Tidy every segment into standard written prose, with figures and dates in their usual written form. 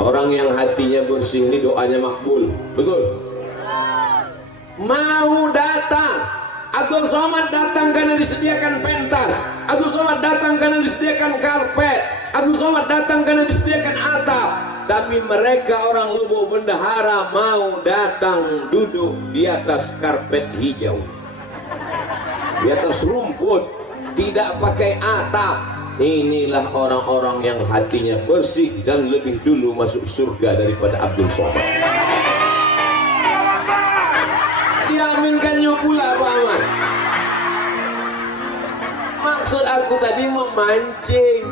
Orang yang hatinya bersih ini doanya makbul, betul? Mau datang, Abdul Somad datang karena disediakan pentas, Abdul Somad datang karena disediakan karpet, Abdul Somad datang karena disediakan atap. Tapi mereka orang Lubuk Bendahara mau datang duduk di atas karpet hijau, di atas rumput, tidak pakai atap. Inilah orang-orang yang hatinya bersih dan lebih dulu masuk surga daripada Abdul Somad. Diaminkannya pula Pak Ahmad. Maksud aku tadi memancing.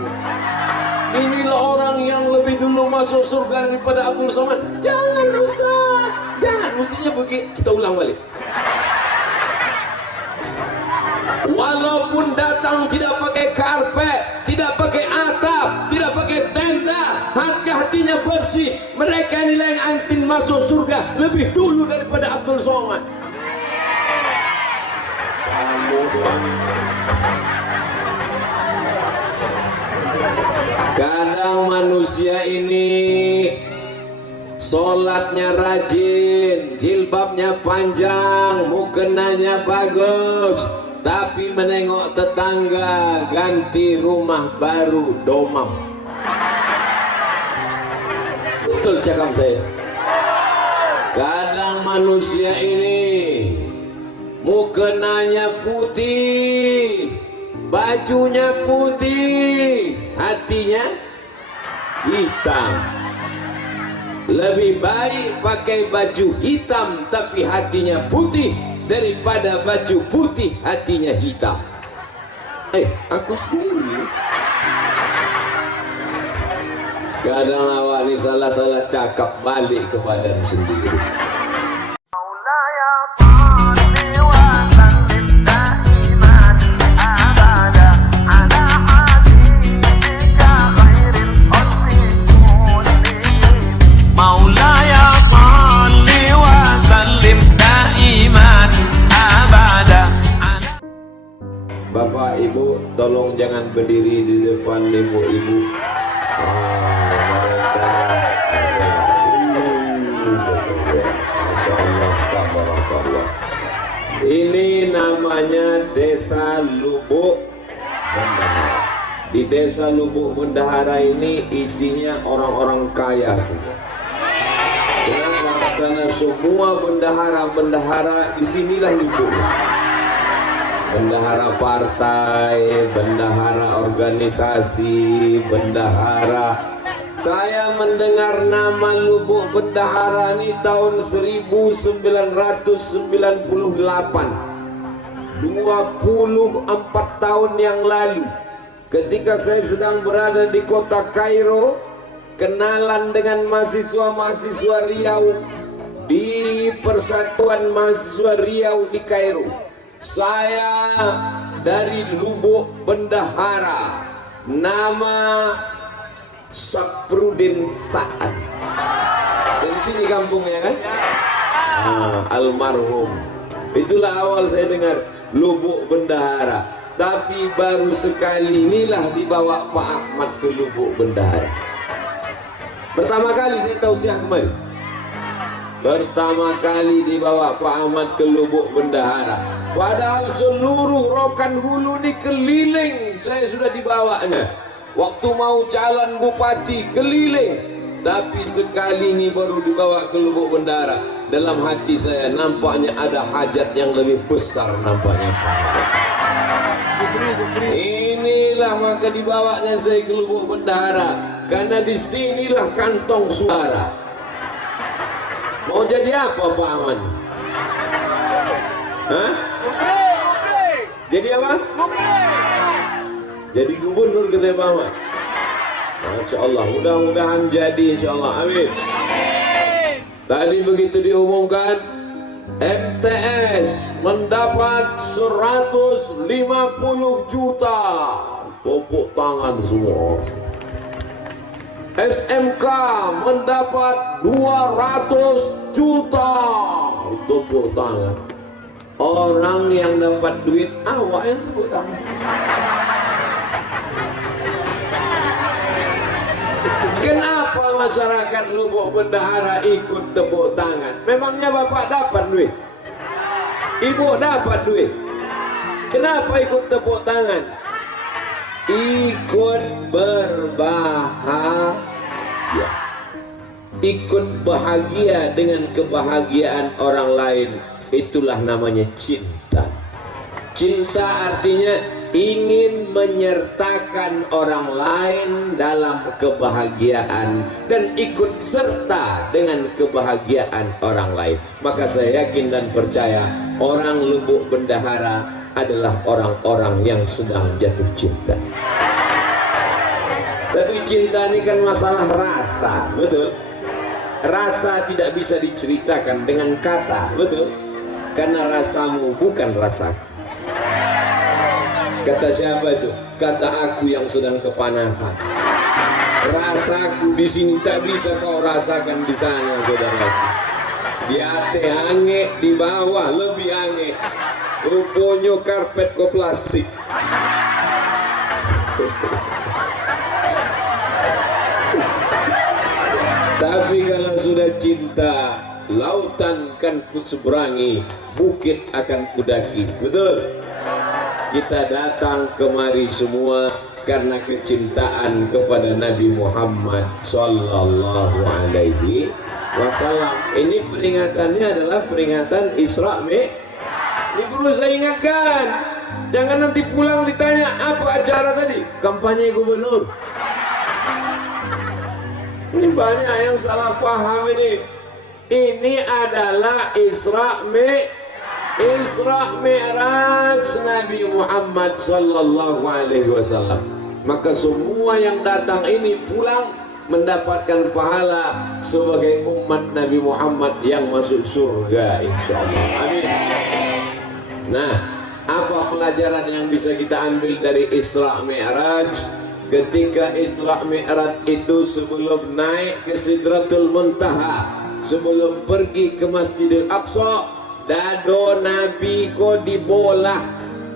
Inilah orang yang lebih dulu masuk surga daripada Abdul Somad. Jangan Ustaz, jangan, mestinya begitu. Kita ulang balik. Walaupun datang tidak pakai karpet, tidak pakai atap, tidak pakai tenda, hatinya bersih, mereka inilah yang antin masuk surga lebih dulu daripada Abdul Somad. Kadang manusia ini sholatnya rajin, jilbabnya panjang, mukenanya bagus, tapi menengok tetangga ganti rumah baru domam. Betul cakap saya. Kadang manusia ini mukenanya putih, bajunya putih, hatinya hitam. Lebih baik pakai baju hitam tapi hatinya putih daripada baju putih hatinya hitam. Aku sendiri. Kadang awak ni salah-salah cakap balik kepada diri sendiri. Bapak Ibu tolong jangan berdiri di depan ibu-ibu. Mereka Masya Allah, tabarakallah. Ini namanya Desa Lubuk Bendahara. Di Desa Lubuk Bendahara ini isinya orang-orang kaya semua. Kenapa? Karena semua bendahara-bendahara disinilah lubuknya. Bendahara partai, bendahara organisasi, bendahara. Saya mendengar nama Lubuk Bendahara ini tahun 1998, 24 tahun yang lalu, ketika saya sedang berada di kota Kairo, kenalan dengan mahasiswa-mahasiswa Riau di Persatuan Mahasiswa Riau di Kairo. Saya dari Lubuk Bendahara, nama Saprudin Sa'ad. Dari sini kampungnya kan? Almarhum. Itulah awal saya dengar Lubuk Bendahara. Tapi baru sekali inilah dibawa Pak Ahmad ke Lubuk Bendahara. Pertama kali saya tahu siang kemarin. Pertama kali dibawa Pak Ahmad ke Lubuk Bendahara. Padahal seluruh Rokan Hulu ini keliling saya sudah dibawanya. Waktu mau calon bupati keliling. Tapi sekali ini baru dibawa ke Lubuk Bendahara. Dalam hati saya nampaknya ada hajat yang lebih besar nampaknya. Inilah maka dibawanya saya ke Lubuk Bendahara. Karena disinilah kantong suara. Mau jadi apa Pak Ahmad? Hah? Jadi apa? Jadi gubernur kita Pak Ahmad. Masya Allah, mudah-mudahan jadi insya Allah, amin. Tadi begitu diumumkan, MTS mendapat 150 juta. Tepuk tangan semua. SMK mendapat 200 juta. Tepuk tangan. Orang yang dapat duit awak yang tepuk tangan. Kenapa Kenapa masyarakat Lubuk Bendahara ikut tepuk tangan? Memangnya bapak dapat duit? Ibu dapat duit? Kenapa ikut tepuk tangan? Ikut berbahagia, ikut bahagia dengan kebahagiaan orang lain. Itulah namanya cinta. Cinta artinya ingin menyertakan orang lain dalam kebahagiaan dan ikut serta dengan kebahagiaan orang lain. Maka saya yakin dan percaya orang Lubuk Bendahara adalah orang-orang yang sedang jatuh cinta. Tapi cinta ini kan masalah rasa, betul? Rasa tidak bisa diceritakan dengan kata, betul? Karena rasamu bukan rasaku. Kata siapa itu? Kata aku yang sedang kepanasan. Rasaku di sini tak bisa kau rasakan di sana, saudara. Di atas ange, di bawah lebih ange. Rupanya karpet kok plastik. Tapi kalau sudah cinta, lautan kan kuseberangi, bukit akan kudaki. Betul? Kita datang kemari semua karena kecintaan kepada Nabi Muhammad Sallallahu Alaihi Wasallam. Ini peringatannya adalah peringatan Isra Mi'raj. Ini perlu saya ingatkan. Jangan nanti pulang ditanya apa acara tadi, kampanye gubernur. Ini banyak yang salah paham ini. Ini adalah Isra Mi'raj Nabi Muhammad Sallallahu Alaihi Wasallam. Maka semua yang datang ini pulang mendapatkan pahala sebagai umat Nabi Muhammad yang masuk surga, insyaallah. Amin. Nah, apa pelajaran yang bisa kita ambil dari Isra Mi'raj? Ketika Isra Mi'raj itu sebelum naik ke Sidratul Muntaha, sebelum pergi ke Masjidil Aqsa, dado Nabi kok dibolah.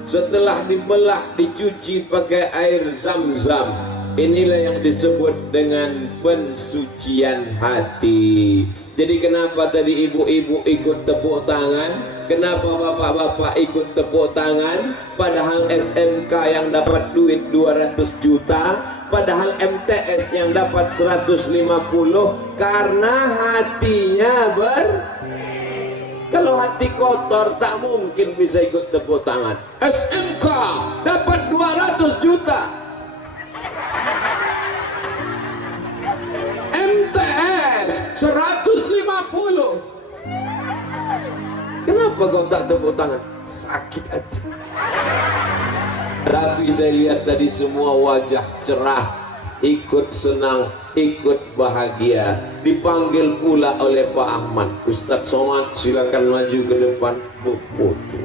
Setelah dibelah, dicuci pakai air Zam-Zam. Inilah yang disebut dengan pensucian hati. Jadi kenapa tadi ibu-ibu ikut tepuk tangan? Kenapa bapak-bapak ikut tepuk tangan? Padahal SMK yang dapat duit 200 juta, padahal MTS yang dapat 150, karena hatinya kalau hati kotor tak mungkin bisa ikut tepuk tangan. SMK dapat 200 juta, MTS 150. Kenapa kau tak tepuk tangan? Sakit hati. Tapi saya lihat tadi semua wajah cerah, ikut senang, ikut bahagia. Dipanggil pula oleh Pak Ahmad. Ustadz Somad, silakan maju ke depan. Foto.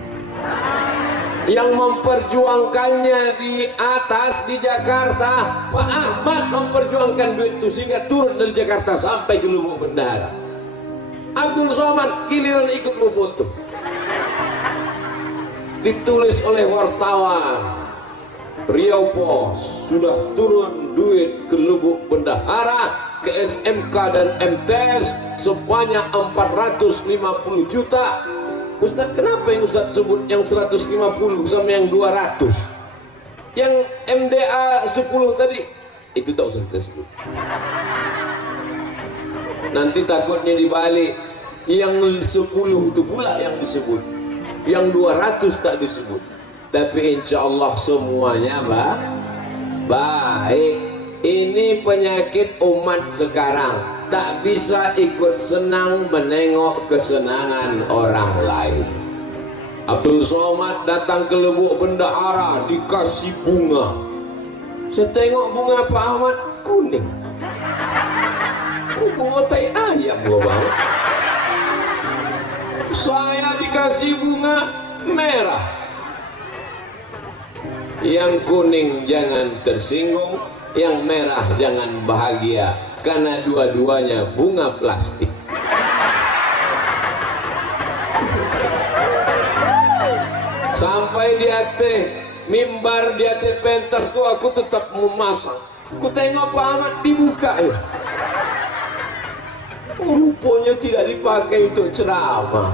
Yang memperjuangkannya di atas di Jakarta, Pak Ahmad memperjuangkan duit itu sehingga turun dari Jakarta sampai ke Lubuk Bendahara. Abdul Somad giliran ikut foto. Ditulis oleh wartawan Riau Pos, sudah turun duit ke Lubuk Bendahara, ke SMK dan MTS sebanyak 450 juta. Ustadz, kenapa yang Ustadz sebut yang 150 sama yang 200? Yang MDA 10 tadi itu tak usah kita sebut. Nanti takutnya dibalik, yang 10 itu pula yang disebut, yang 200 tak disebut. Tapi insya Allah semuanya baik. Ini penyakit umat sekarang, tak bisa ikut senang menengok kesenangan orang lain. Abdul Somad datang ke Lubuk Bendahara dikasih bunga. Saya tengok bunga Pak Ahmad kuning. Bunga tai ayam gua bang. Saya dikasih bunga merah. Yang kuning jangan tersinggung, yang merah jangan bahagia, karena dua-duanya bunga plastik. Sampai di atas mimbar, di atas pentas aku tetap memasang. Ku tengok Pak Ahmad dibuka ya. Rupanya tidak dipakai untuk ceramah.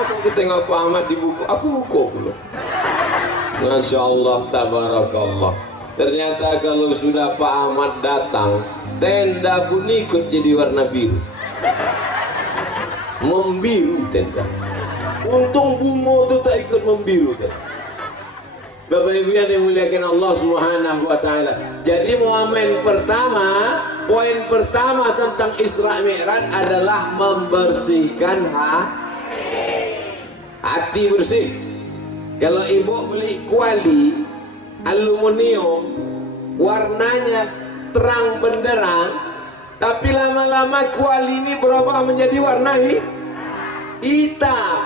Aku tengok Pak Ahmad di buku, aku buku belum. Masya Allah, tabarakallah. Ternyata kalau sudah Pak Ahmad datang, tenda pun ikut jadi warna biru. Membiru tenda. Untung bunga itu tak ikut membiru kan. Bapak Ibu yang dimuliakan Allah Subhanahu wa taala. Jadi poin pertama tentang Isra Mi'raj adalah membersihkan hati bersih. Kalau ibu beli kuali aluminium warnanya terang benderang, tapi lama-lama kuali ini berubah menjadi warna hitam.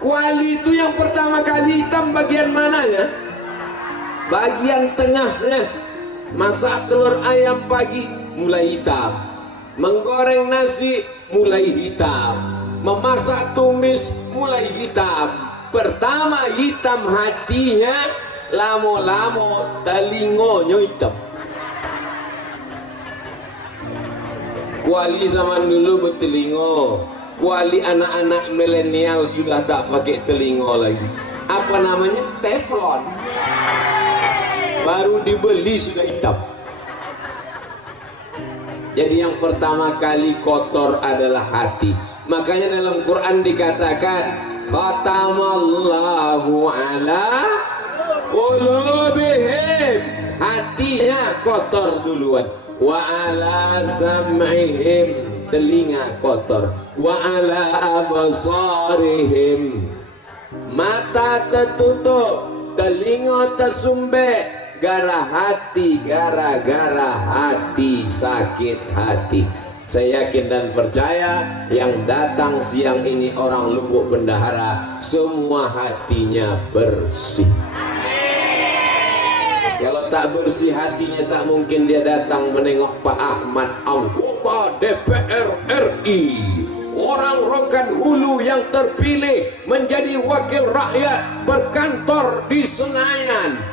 Kuali itu yang pertama kali hitam bagian mananya? Bagian tengahnya. Masak telur ayam pagi mulai hitam, menggoreng nasi mulai hitam, memasak tumis mulai hitam. Pertama hitam hatinya, lama-lama telingonya hitam. Kuali zaman dulu bertelingo, kuali anak-anak milenial sudah tak pakai telingo lagi. Apa namanya? Teflon. Baru dibeli sudah hitam. Jadi yang pertama kali kotor adalah hati. Makanya dalam Quran dikatakan khatamallahu ala qulubihim, hatinya kotor duluan. Wa ala sam'ihim, telinga kotor. Wa ala absarihim, mata tertutup, telinga tersumbat. Gara-gara hati, sakit hati. Saya yakin dan percaya yang datang siang ini orang Lubuk Bendahara semua hatinya bersih. Kalau tak bersih hatinya, tak mungkin dia datang menengok Pak Ahmad, anggota DPR RI, orang Rokan Hulu yang terpilih menjadi wakil rakyat berkantor di Senayan.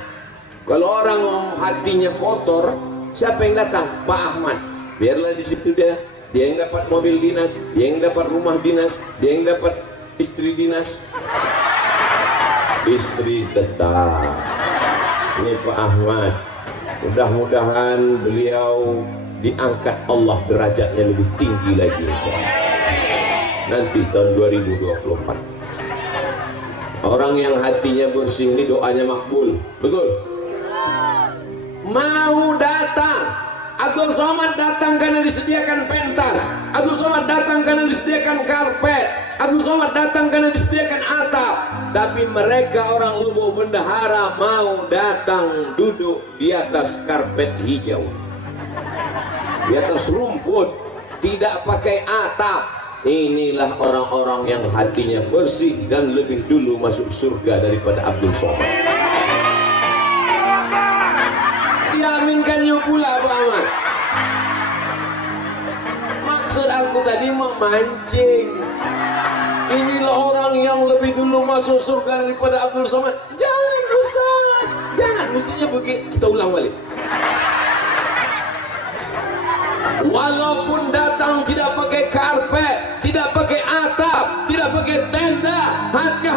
Kalau orang hatinya kotor, siapa yang datang? Pak Ahmad. Biarlah di situ dia yang dapat mobil dinas, dia yang dapat rumah dinas, dia yang dapat istri dinas. Istri tetap. Ini Pak Ahmad. Mudah-mudahan beliau diangkat Allah derajatnya lebih tinggi lagi, insyaallah. Nanti tahun 2024. Orang yang hatinya bersih ini doanya makbul. Betul? Mau datang, Abdul Somad datang karena disediakan pentas, Abdul Somad datang karena disediakan karpet, Abdul Somad datang karena disediakan atap. Tapi mereka orang Lubuk Bendahara mau datang duduk di atas karpet hijau, di atas rumput, tidak pakai atap. Inilah orang-orang yang hatinya bersih dan lebih dulu masuk surga daripada Abdul Somad. Diaminkannya pula Pak Ahmad. Maksud aku tadi memancing. Inilah orang yang lebih dulu masuk surga daripada Abdul Somad. Jangan Ustaz, jangan, mestinya begitu. Kita ulang balik. Walaupun datang tidak pakai karpet, tidak pakai atap, tidak pakai tenda,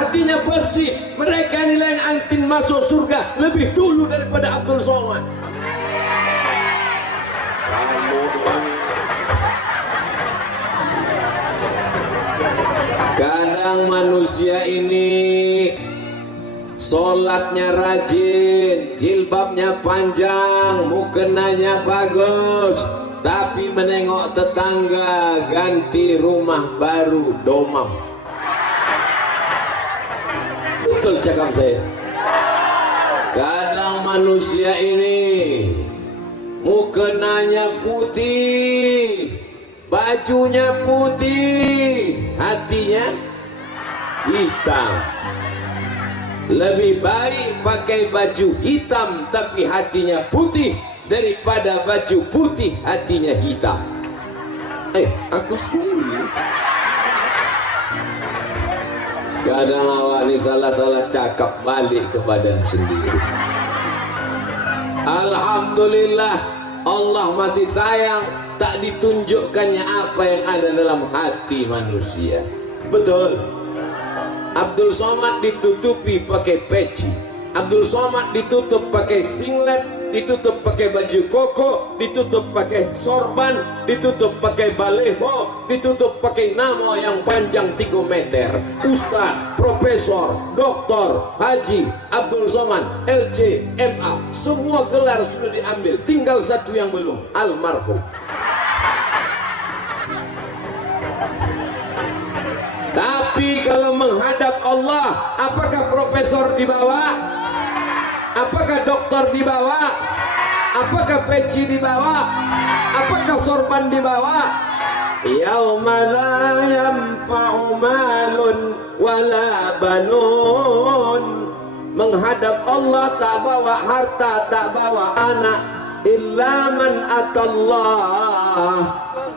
hatinya bersih, mereka nilai yang antin masuk surga lebih dulu daripada Abdul Somad. Kadang manusia ini sholatnya rajin, jilbabnya panjang, mukenanya bagus, tapi menengok tetangga ganti rumah baru domam. Betul cakap saya. Kadang manusia ini mukenanya putih, bajunya putih, hatinya hitam. Lebih baik pakai baju hitam tapi hatinya putih daripada baju putih hatinya hitam. Aku sendiri. Kadang awak ni salah-salah cakap balik ke badan sendiri. Alhamdulillah Allah masih sayang, tak ditunjukkannya apa yang ada dalam hati manusia. Betul. Abdul Somad ditutupi pakai peci, Abdul Somad ditutup pakai singlet, ditutup pakai baju koko, ditutup pakai sorban, ditutup pakai baleho, ditutup pakai nama yang panjang 3 meter. Ustaz, Profesor, Doktor, Haji Abdul Somad, LC, MA, semua gelar sudah diambil, tinggal satu yang belum, almarhum. Tapi kalau menghadap Allah, apakah profesor dibawa? Apakah doktor dibawa? Apakah peci dibawa? Apakah sorban dibawa? Yauma la yanfa'u malun wala banun. Menghadap Allah tak bawa harta, tak bawa anak, illa man atallah.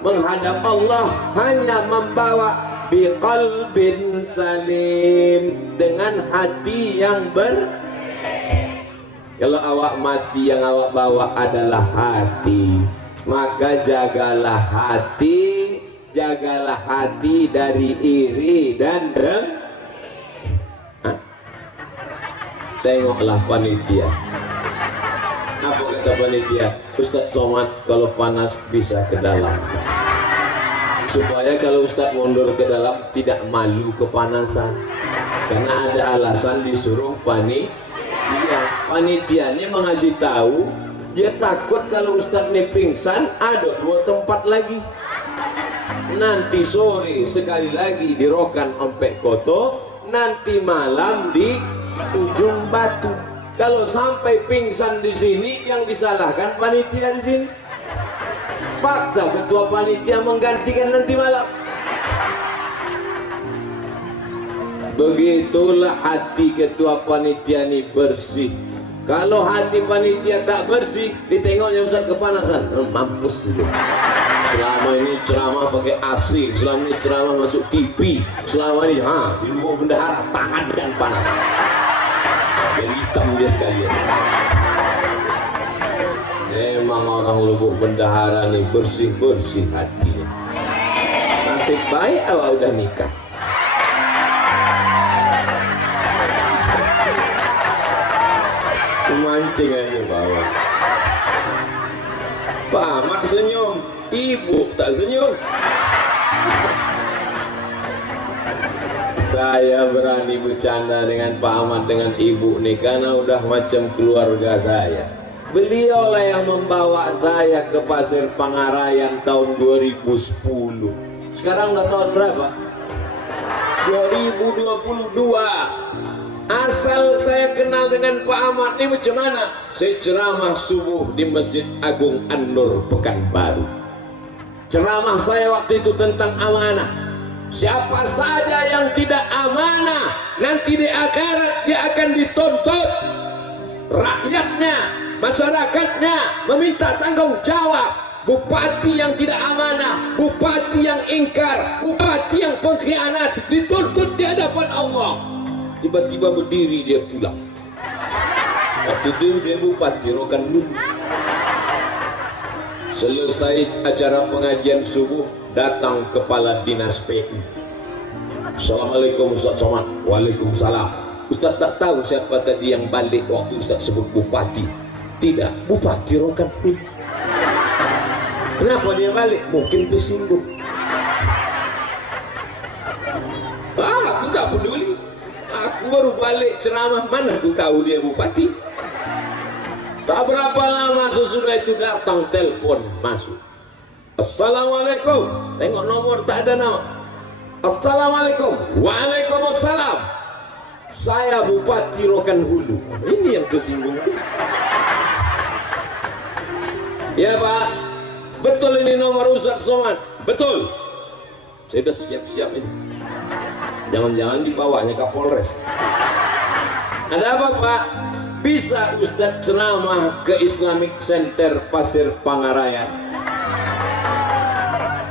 Menghadap Allah hanya membawa biqalbin salim, dengan hati yang Kalau awak mati, yang awak bawa adalah hati, maka jagalah hati dari iri dan Tengoklah panitia. Apa kata panitia? Ustadz Somad kalau panas bisa ke dalam, supaya kalau Ustadz mundur ke dalam tidak malu kepanasan, karena ada alasan disuruh panitia ini mengasih tahu, dia takut kalau Ustadz ini pingsan ada 2 tempat lagi, nanti sore sekali lagi di Rokan Ompek Koto, nanti malam di Ujung Batu. Kalau sampai pingsan di sini, yang disalahkan panitia di sini. Paksa ketua panitia menggantikan nanti malam. Begitulah hati ketua panitia ini bersih. Kalau hati panitia tak bersih, ditengoknya Ustaz kepanasan, mampus gitu. Selama ini ceramah pakai AC, selama ini ceramah masuk TV, selama ini di lubuk bendahara tahankan panas. Biar hitam dia sekalian. Memang orang lubuk bendahara nih bersih-bersih hatinya. Nasib baik awak udah nikah. Mancing aja bawa. Pak Ahmad senyum, ibu tak senyum. Saya berani bercanda dengan Pak Ahmad, dengan ibu nih, karena udah macam keluarga saya. Beliaulah yang membawa saya ke Pasir Pangarayan tahun 2010. Sekarang udah tahun berapa? 2022. Asal saya kenal dengan Pak Ahmad ini macam mana? Saya ceramah subuh di Masjid Agung An-Nur Pekanbaru. Ceramah saya waktu itu tentang amanah. Siapa saja yang tidak amanah, nanti di akhirat dia akan dituntut. Rakyatnya, masyarakatnya meminta tanggung jawab. Bupati yang tidak amanah, bupati yang ingkar, bupati yang pengkhianat dituntut di hadapan Allah. Tiba-tiba berdiri dia pulang. Waktu itu dia bupati Rokan dulu. Selesai acara pengajian subuh, datang kepala dinas PU. Assalamualaikum Ustaz Somad. Waalaikumsalam. Ustaz tak tahu siapa tadi yang balik waktu Ustaz sebut bupati. Tidak, bupati Rokan dulu. Kenapa dia balik? Mungkin tersinggung. Aku tak peduli. Aku baru balik ceramah, mana aku tahu dia bupati. Tak berapa lama sesudah itu datang telepon masuk. Assalamualaikum. Tengok nomor tak ada nama. Assalamualaikum. Waalaikumsalam. Saya Bupati Rokan Hulu. Ini yang tersinggung tuh. Ya Pak, betul ini nomor Ustaz Somad. Betul. Saya sudah siap-siap ini. Jangan-jangan dibawanya Kapolres. Ada apa Pak? Bisa Ustaz ceramah ke Islamic Center Pasir Pangarayan?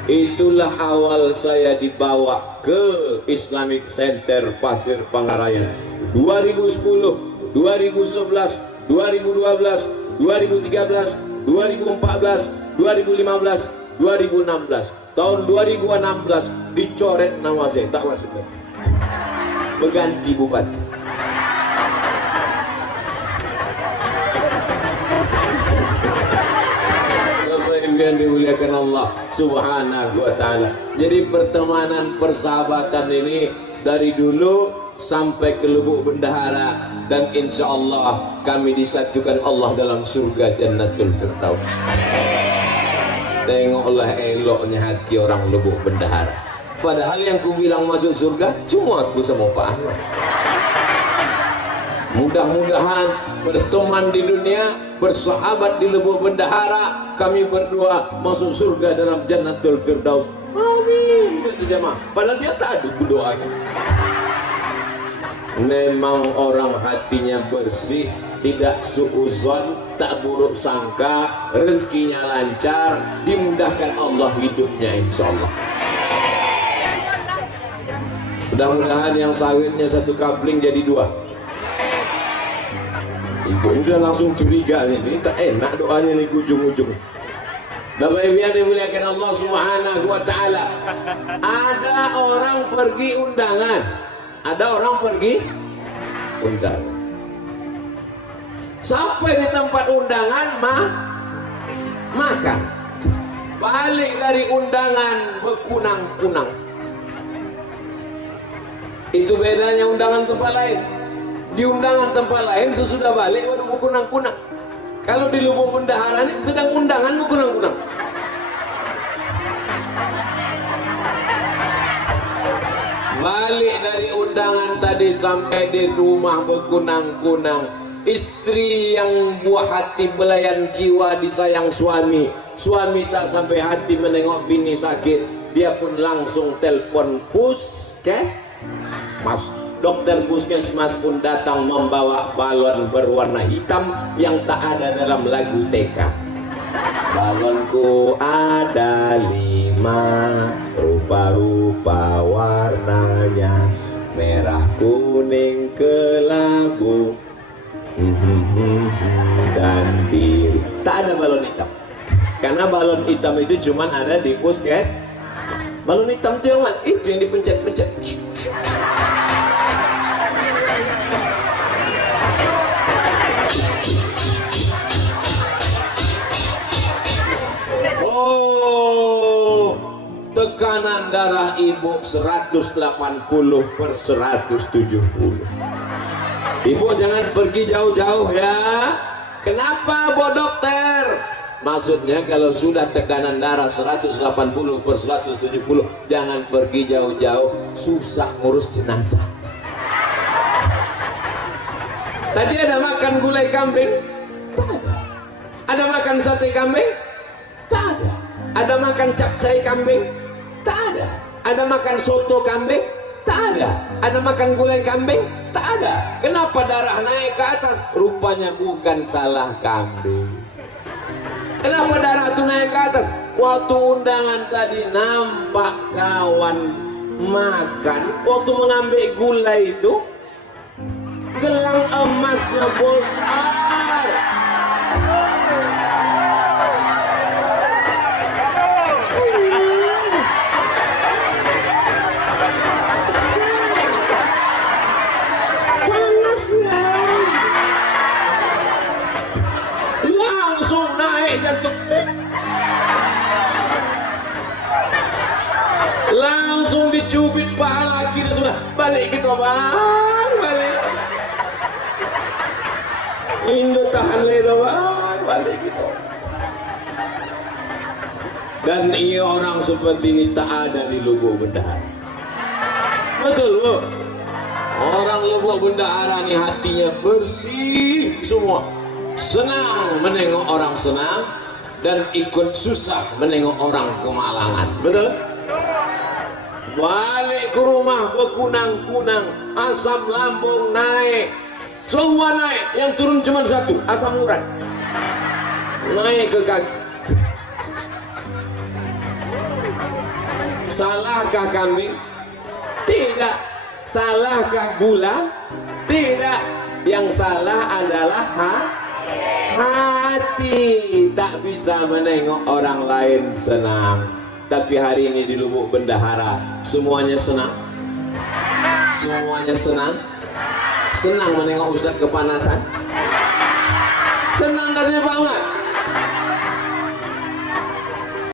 Itulah awal saya dibawa ke Islamic Center Pasir Pangarayan. 2010, 2011, 2012, 2013, 2014, 2015, 2016. Tahun 2016 dicoret nama saya, tak masuk lagi. Berganti bupati. Yang dimuliakan Allah Subhanahu wa ta'ala. Jadi pertemanan persahabatan ini dari dulu sampai ke Lubuk Bendahara, dan insya Allah kami disatukan Allah dalam surga Jannatul Firdaus. Tengoklah eloknya hati orang Lubuk Bendahara. Padahal yang ku bilang masuk surga cuma aku sama Pak Ahmad. Mudah-mudahan berteman di dunia, bersahabat di Lubuk Bendahara, kami berdua masuk surga dalam Jannatul Firdaus. Amin. Betul jemaah. Padahal dia tak ada doanya. Memang orang hatinya bersih, tidak suuzon, tak buruk sangka, rezekinya lancar, dimudahkan Allah hidupnya insya Allah. Mudah-mudahan yang sawitnya satu kapling jadi dua. Ibu udah langsung curiga ini, tak enak doanya nih ujung-ujung. Bapak Ibu yang dimuliakan Allah Subhanahu wa ta'ala, ada orang pergi undangan, ada orang pergi undangan. Sampai di tempat undangan makan. Balik dari undangan berkunang-kunang. Itu bedanya undangan tempat lain. Di undangan tempat lain sesudah balik baru berkunang-kunang. Kalau di Lubuk Bendahara ini sedang undangan berkunang-kunang. Balik dari undangan tadi sampai di rumah berkunang-kunang. Istri yang buah hati belayan jiwa disayang suami. Suami tak sampai hati menengok bini sakit. Dia pun langsung telpon puskesmas. Dokter puskesmas pun datang membawa balon berwarna hitam yang tak ada dalam lagu TK. Balonku ada 5, rupa-rupa warnanya, merah, kuning, kelabu, dan biru. Tak ada balon hitam, karena balon hitam itu cuma ada di puskes. Balon hitam itu yang mana? Itu yang dipencet-pencet. Oh, tekanan darah ibu 180/170. Ibu jangan pergi jauh-jauh ya. Kenapa, Bu Dokter? Maksudnya kalau sudah tekanan darah 180/170, jangan pergi jauh-jauh, susah ngurus jenazah. Tadi ada makan gulai kambing? Tak ada. Ada makan sate kambing? Tak ada. Ada makan capcay kambing? Tak ada. Ada makan soto kambing? Tak ada. Ada makan gulai kambing? Tak ada. Kenapa darah naik ke atas? Rupanya bukan salah kambing. Kenapa darah itu naik ke atas? Waktu undangan tadi nampak kawan makan, waktu mengambil gulai itu gelang emasnya besar. Langsung dicubit pahala kiri sudah. Balik gitu bang, balik. Indo tahan ledo bang, balik gitu. Dan ini orang seperti ini tak ada di Lubuk Bendahara. Betul Bu. Orang Lubuk Bendahara ini hatinya bersih semua. Senang menengok orang senang, dan ikut susah menengok orang kemalangan. Betul? Balik ke rumah berkunang-kunang, asam lambung naik, semua naik. Yang turun cuma satu, asam urat naik ke kaki. Salahkah kambing? Tidak. Salahkah gula? Tidak. Yang salah adalah Hati tak bisa menengok orang lain senang. Tapi hari ini di Lubuk Bendahara semuanya senang. Semuanya senang. Senang menengok Ustadz kepanasan. Senang katanya Pak Ahmad.